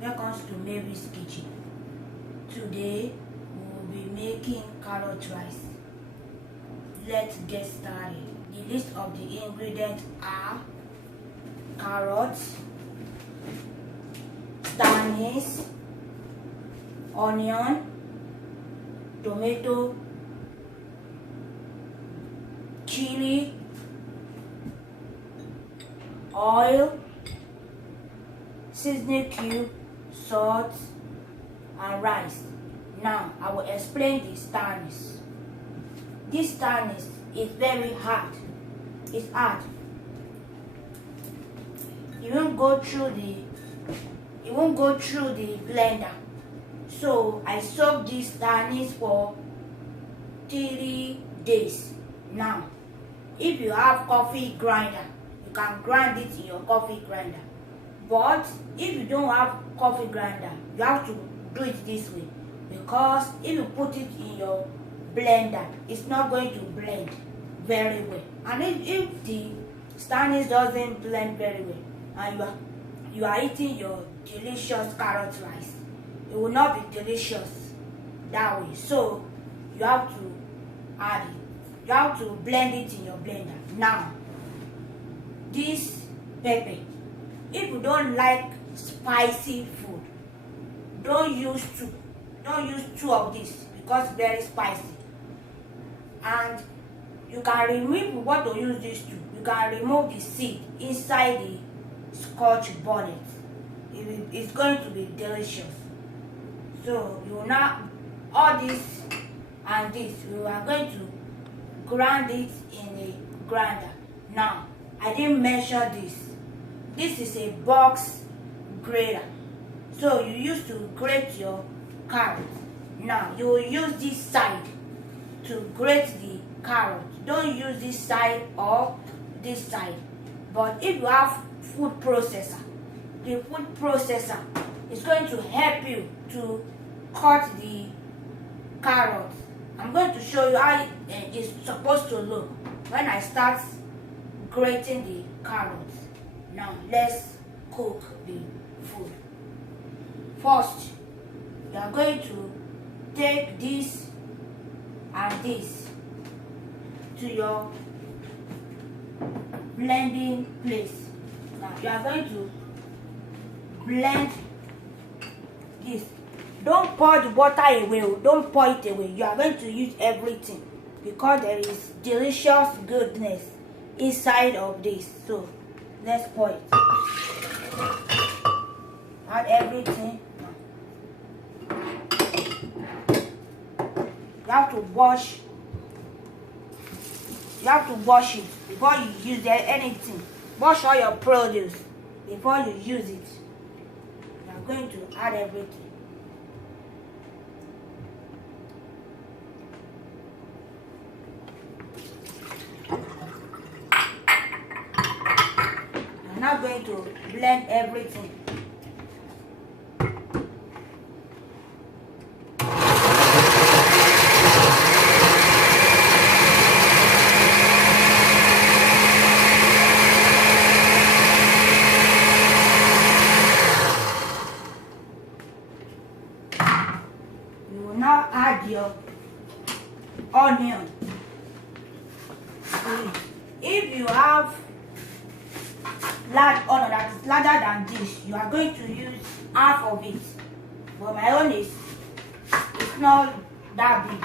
Welcome to Mary's Kitchen. Today we will be making carrot rice. Let's get started. The list of the ingredients are carrots, Staranise, onion, tomato, chili, oil, seasoning cube, salt, and rice. Now I will explain the Staranise. This Staranise is very hard. It's hard. It won't go through the blender. So I soaked this Staranise for 3 days. Now, if you have coffee grinder, you can grind it in your coffee grinder. But if you don't have coffee grinder, you have to do it this way, because if you put it in your blender, it's not going to blend very well. And if the Staranise doesn't blend very well, and you are eating your delicious carrot rice, it will not be delicious that way. So you have to add it. You have to blend it in your blender. Now, this pepper, if you don't like spicy food, don't use two. Don't use 2 of this because it's very spicy. And you can remove, what to use this to, you can remove the seed inside the scotch bonnet. It's going to be delicious. So you will now, all this and this, we are going to grind it in a grinder. Now, I didn't measure this. This is a box grater. So you used to grate your carrot. Now you will use this side to grate the carrot. Don't use this side or this side. But if you have food processor, the food processor is going to help you to cut the carrot. I'm going to show you how it's supposed to look when I start grating the carrots. Now let's cook the food. First, you are going to take this and this to your blending place. Now you are going to blend this. Don't pour the water away. Don't pour it away. You are going to use everything because there is delicious goodness inside of this. So let's pour it. Add everything. You have to wash. You have to wash it before you use anything. Wash all your produce before you use it. You are going to add everything. I'm now going to blend everything. You will now add your onion. If you have large onion that is larger than this, you are going to use half of it. But my own it's not that big.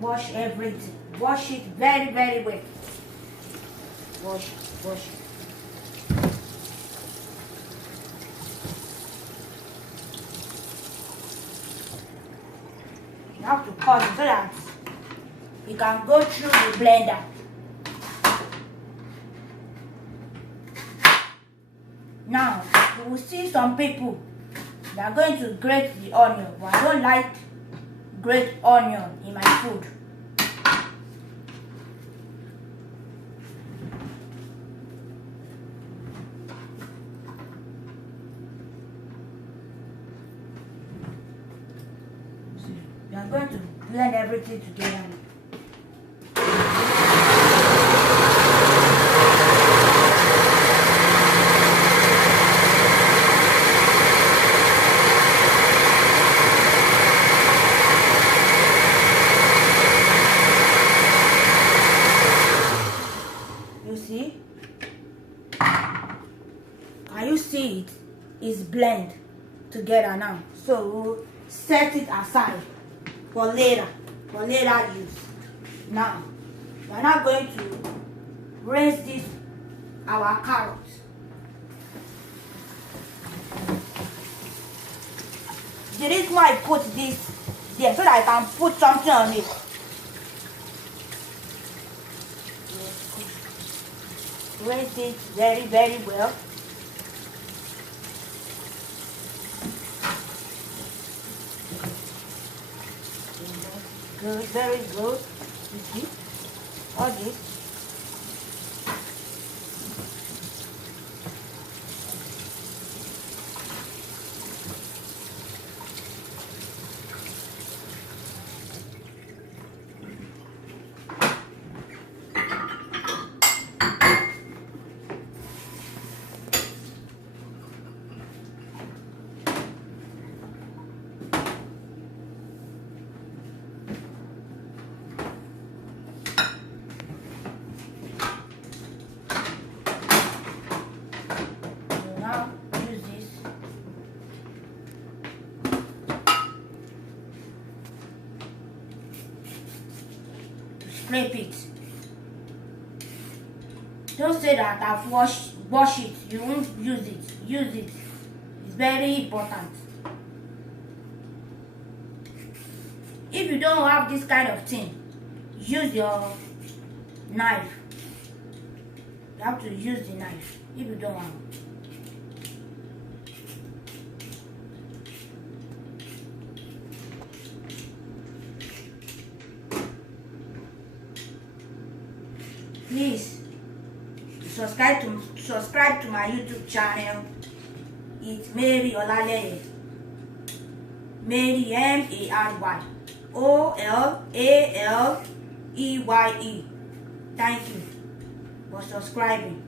Wash everything. Wash it very, very well. Wash it, wash it. You have to cut it so that you can go through the blender. Now, you will see some people that are going to grate the onion, but I don't like grate onion in my food. I'm going to blend everything together. You see? Can you see it? It's blend together now. So we'll set it aside for later use. Now we're not going to rinse this our carrots. The reason why I put this there so that I can put something on it. Rinse it very, very well. Good, very good. You see? All this. Scrape it. Don't say that I've wash it. You won't use it. Use it. It's very important. If you don't have this kind of thing, use your knife. You have to use the knife if you don't have. Please subscribe to my YouTube channel. It's Mary Olaleye. Mary Mary Olaleye. Thank you for subscribing.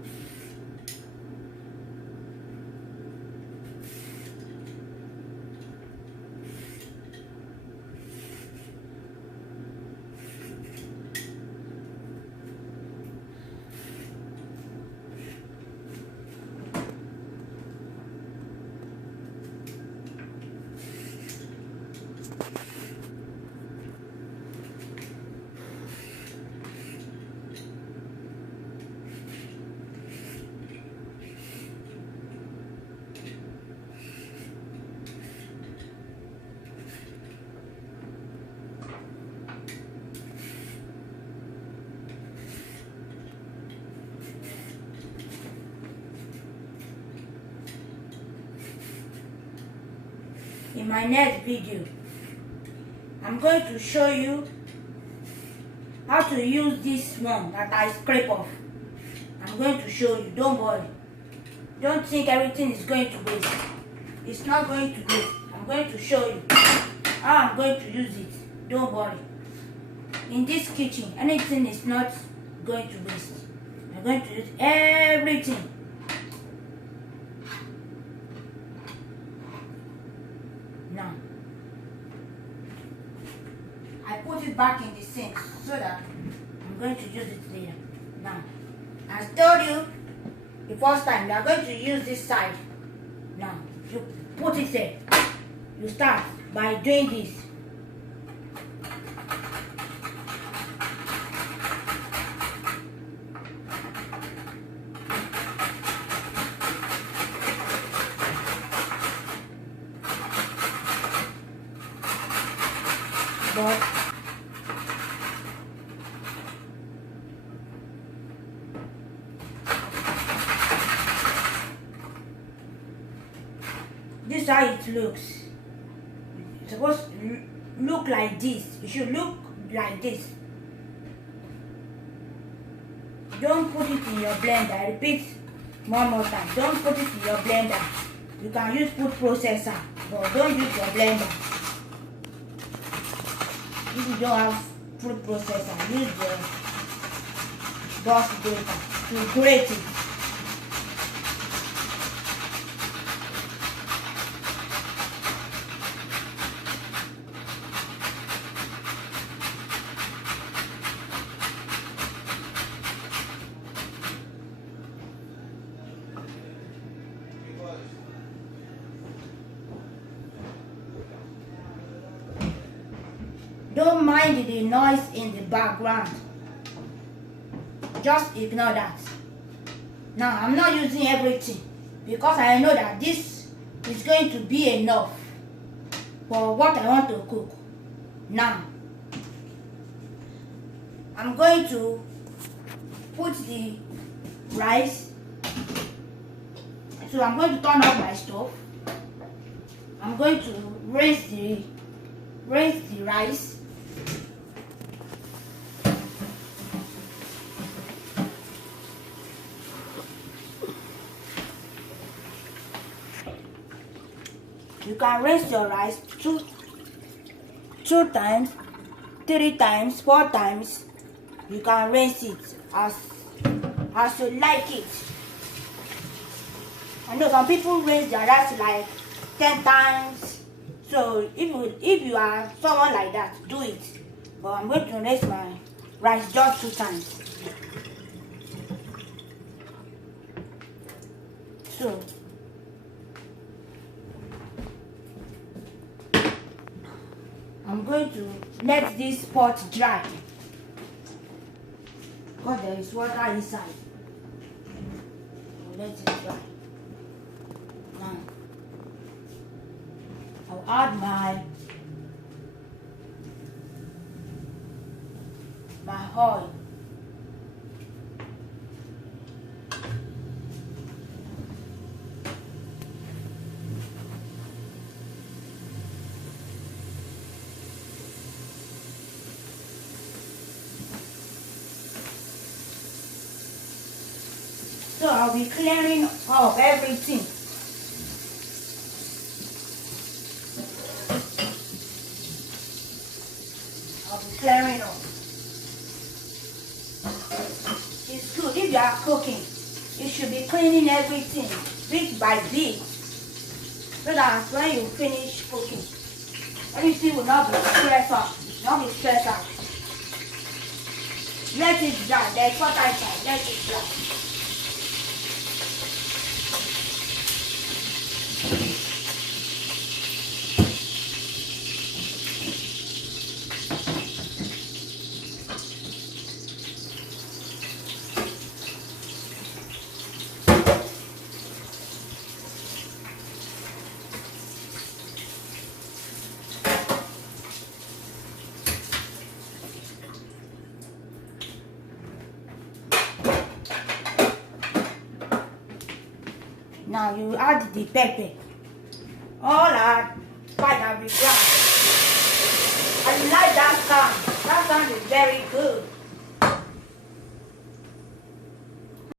In my next video, I'm going to show you how to use this one that I scrape off. I'm going to show you. Don't worry. Don't think everything is going to waste. It's not going to waste. I'm going to show you how I'm going to use it. Don't worry. In this kitchen, anything is not going to waste. I'm going to use everything. Now, I put it back in the sink so that I'm going to use it later. Now, as told you the first time, we are going to use this side. Now, you put it there. You start by doing this. But this is how it looks. It's supposed to look like this. It should look like this. Don't put it in your blender. I repeat one more time. Don't put it in your blender. You can use food processor, but don't use your blender. If you don't have food processor, use the broth grater to grate it. Don't mind the noise in the background. Just ignore that. Now, I'm not using everything because I know that this is going to be enough for what I want to cook. Now, I'm going to put the rice. So I'm going to turn off my stove. I'm going to rinse the rice. You can rinse your rice two times, 3 times, 4 times. You can rinse it as you like it. I know some people rinse their rice like 10 times. So if you are someone like that, do it. But I'm going to rinse my rice just 2 times. So I'm going to let this pot dry because there is water inside. I'll let it dry. Now I'll add my oil. So I'll be clearing up everything. I'll be clearing up. It's good if you are cooking. You should be cleaning everything bit by bit, so that when you finish cooking, everything will not be stressed out. Not be stressed out. Let it dry. There's water inside. Let it dry. Now you add the pepper. All that part of the ground. I like that sound. That sound is very good.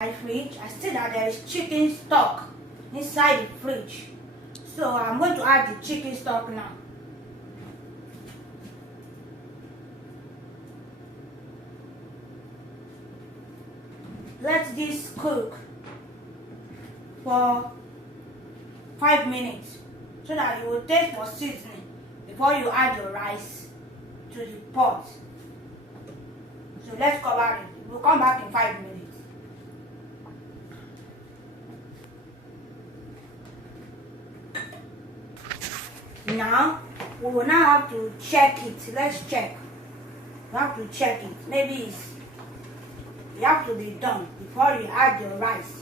My fridge, I see that there is chicken stock inside the fridge. So I'm going to add the chicken stock now. Let this cook for 5 minutes so that you will taste for seasoning before you add your rice to the pot. So let's cover it. We'll come back in 5 minutes. Now we will now have to check it. Let's check. You have to check it. Maybe you have to be done before you add your rice.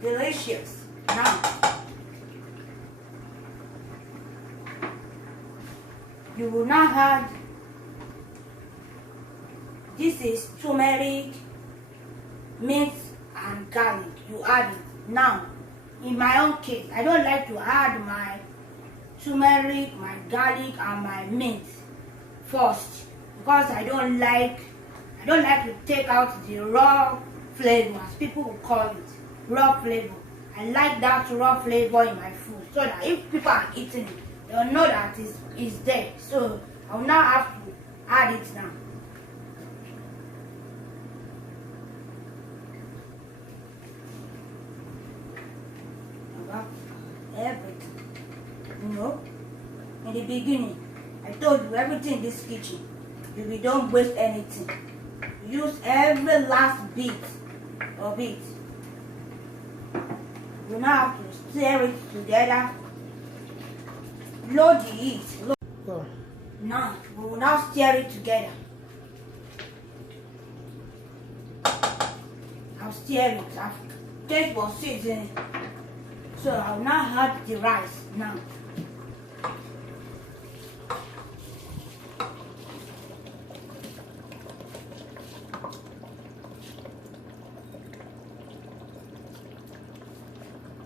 Delicious. Now you will now add, this is turmeric, mint and garlic. You add it. Now in my own case, I don't like to add my turmeric, my garlic and my mint first because I don't like to take out the raw flavor, as people will call it, raw flavor. I like that raw flavor in my food, so that if people are eating it, they'll know that it's there. So I'll now have to add it now. Everything. You know, in the beginning, I told you everything in this kitchen, you don't waste anything. Use every last bit of it. You now have to stir it together. Load the heat. Now, we will now stir it together. I'll stir it. I've taste for seasoning. So I'll now add the rice now.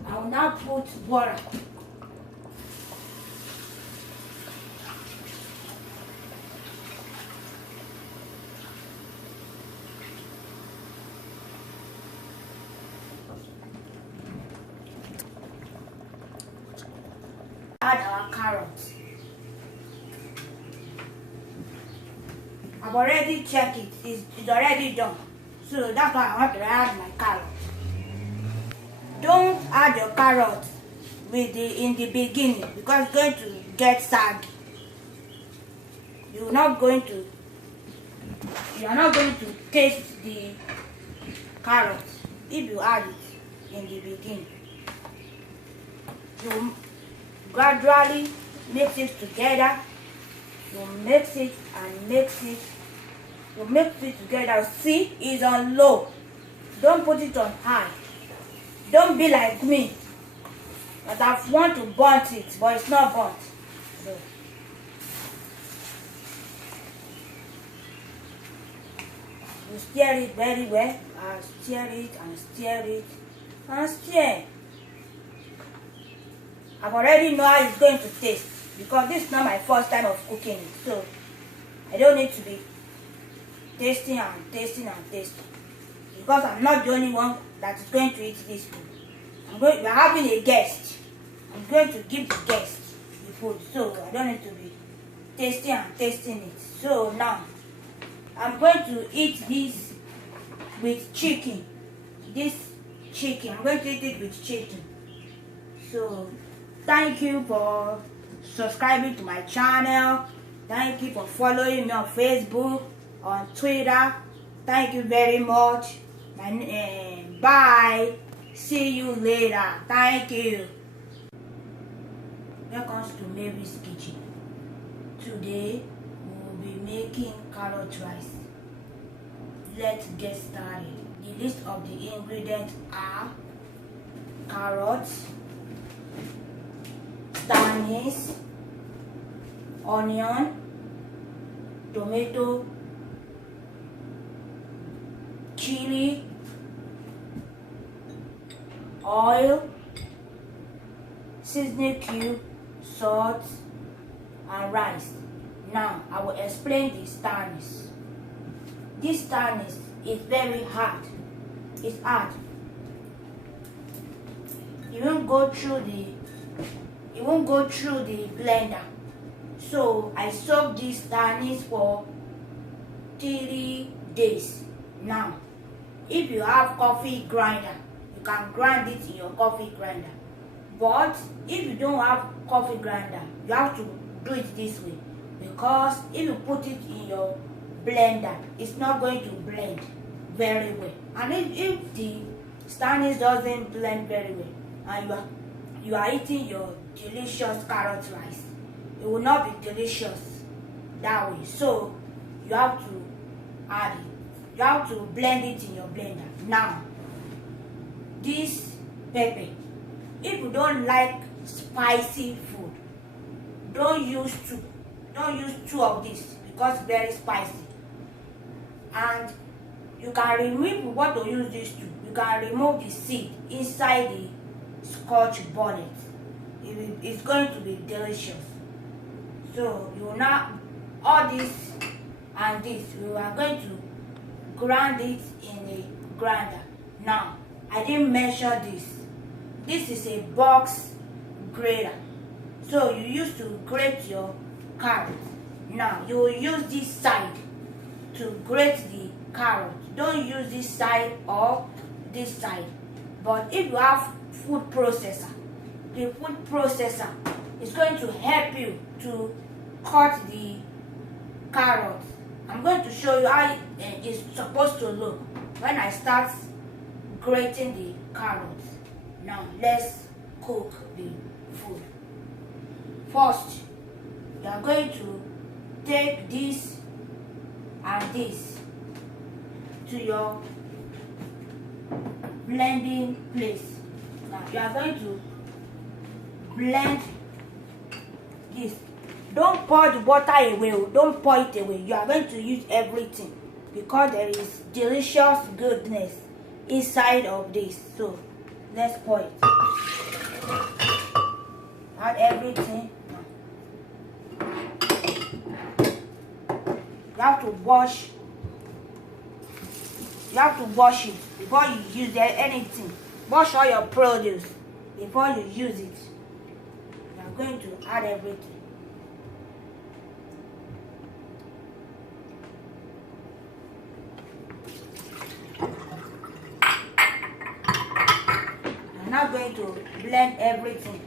I will now put water. Add our carrots. I've already checked it. It's already done. So that's why I want to add my carrots. Don't add your carrots in the beginning because it's going to get saggy. You are not going to taste the carrots if you add it in the beginning. You gradually mix it together. You mix it and mix it. You mix it together. See, it's on low. Don't put it on high. Don't be like me, but I want to burn it, but it's not burnt. So, you stir it very well. Stir it and stir it and stir. I've already know how it's going to taste because this is not my first time of cooking it, so I don't need to be tasting and tasting and tasting because I'm not the only one that is going to eat this food. We're having a guest. I'm going to give the guest the food, so I don't need to be tasting and tasting it. So now, I'm going to eat this with chicken. I'm going to eat it with chicken. So, thank you for subscribing to my channel. Thank you for following me on Facebook, on Twitter. Thank you very much. Bye. See you later. Thank you. Welcome to Mary's Kitchen. Today we will be making carrot rice. Let's get started. The list of the ingredients are carrots, Staranise, onion, tomato, chili, oil, seasoning cube, salt, and rice. Now I will explain the Staranise. This Staranise is very hard. It's hard. It won't go through the blender. So I soaked this Staranise for 3 days. Now, if you have coffee grinder, you can grind it in your coffee grinder. But if you don't have coffee grinder, you have to do it this way, because if you put it in your blender, it's not going to blend very well. And if the Staranise doesn't blend very well, and you are eating your delicious carrot rice, it will not be delicious that way. So you have to add it. You have to blend it in your blender. Now, this pepper, if you don't like spicy food, don't use two of this because it's very spicy. And you can remove what to use this to. You can remove the seed inside the scotch bonnet. It's going to be delicious. So you will now, all this and this, we are going to grind it in a grinder. Now, I didn't measure this. this is a box grater. So you used to grate your carrot. Now you will use this side to grate the carrot. Don't use this side or this side. But if you have food processor, the food processor is going to help you to cut the carrot. I'm going to show you how it's supposed to look when I start grating the carrots. Now let's cook the food. First, you are going to take this and this to your blending place. Now you are going to blend this. Don't pour the butter away, don't pour it away. You are going to use everything because there is delicious goodness inside of this. So let's pour it. Add everything. You have to wash. You have to wash it before you use anything. Wash all your produce before you use it. You are going to add everything. I'm now going to blend everything.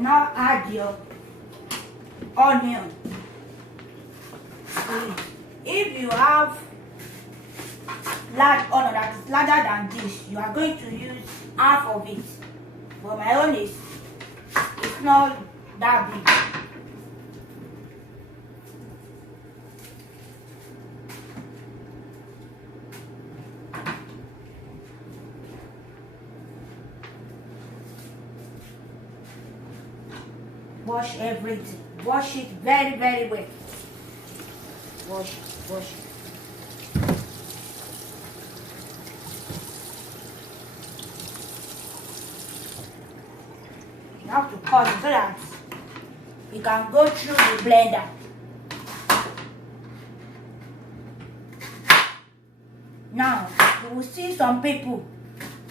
Now add your onion. If you have large onion that is larger than this, you are going to use half of it. But my own is it's not that big. Wash everything. Wash it very, very well. Wash it, wash it. You have to cut it so that you can go through the blender. Now, you will see some people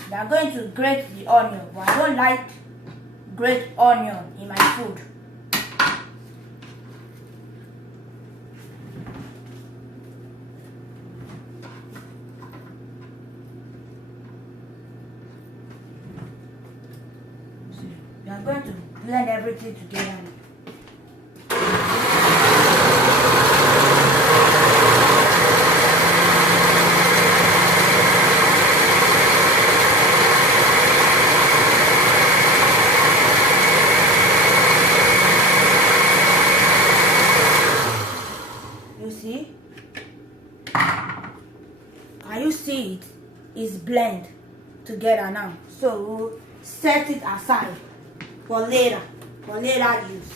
that are going to grate the onion, but I don't like grate onion in my food. We are going to blend everything together. You see? Can you see it? It's blend together now. So we'll set it aside for later use.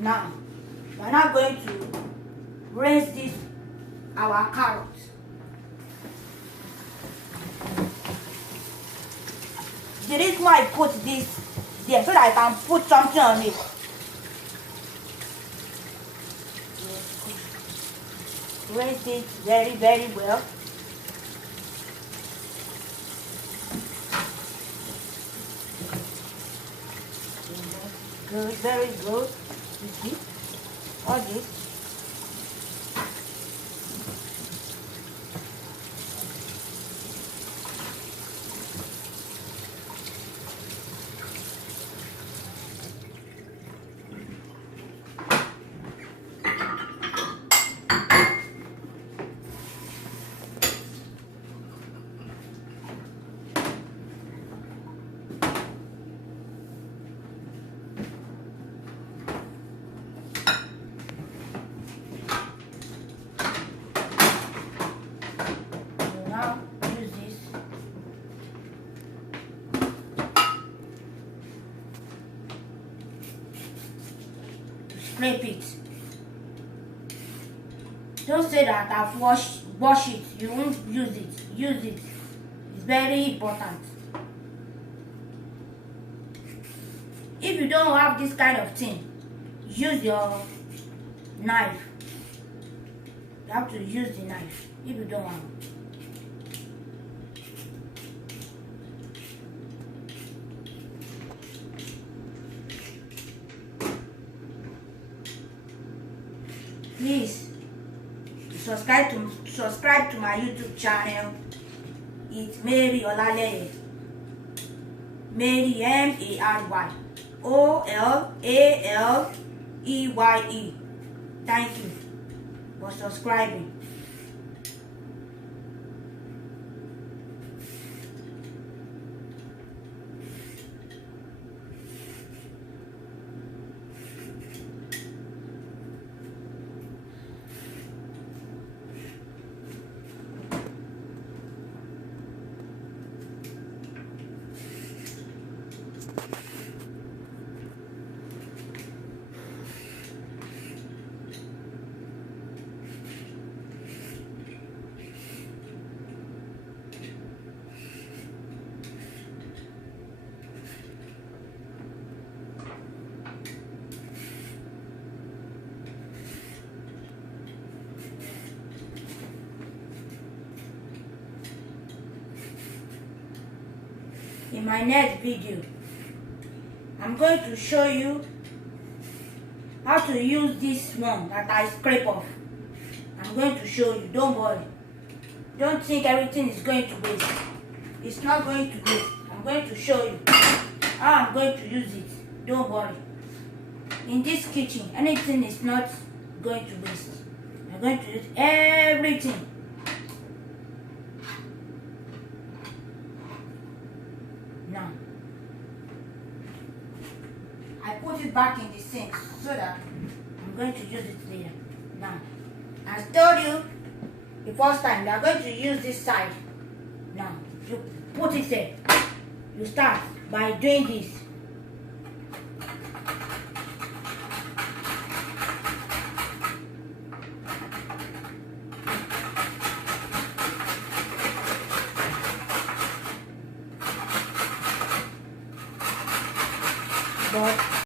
Now, we're now going to rinse this our carrots. The reason why I put this there so that I can put something on it. Rinse it very, very well. Good, very good. You see? All this. Scrape it. Don't say that I've wash it. You won't use it. Use it. It's very important. If you don't have this kind of thing, use your knife. You have to use the knife if you don't have. Please subscribe to my YouTube channel. It's Mary Olaleye. Mary Mary Olaleye. Thank you for subscribing. In my next video, I'm going to show you how to use this one that I scrape off. I'm going to show you, don't worry. Don't think everything is going to waste. It's not going to waste. I'm going to show you how I'm going to use it. Don't worry. In this kitchen, anything is not going to waste. I'm going to use everything. Now, I put it back in the sink so that I'm going to use it there. Now, as told you the first time, we are going to use this side. Now, you put it there. You start by doing this. But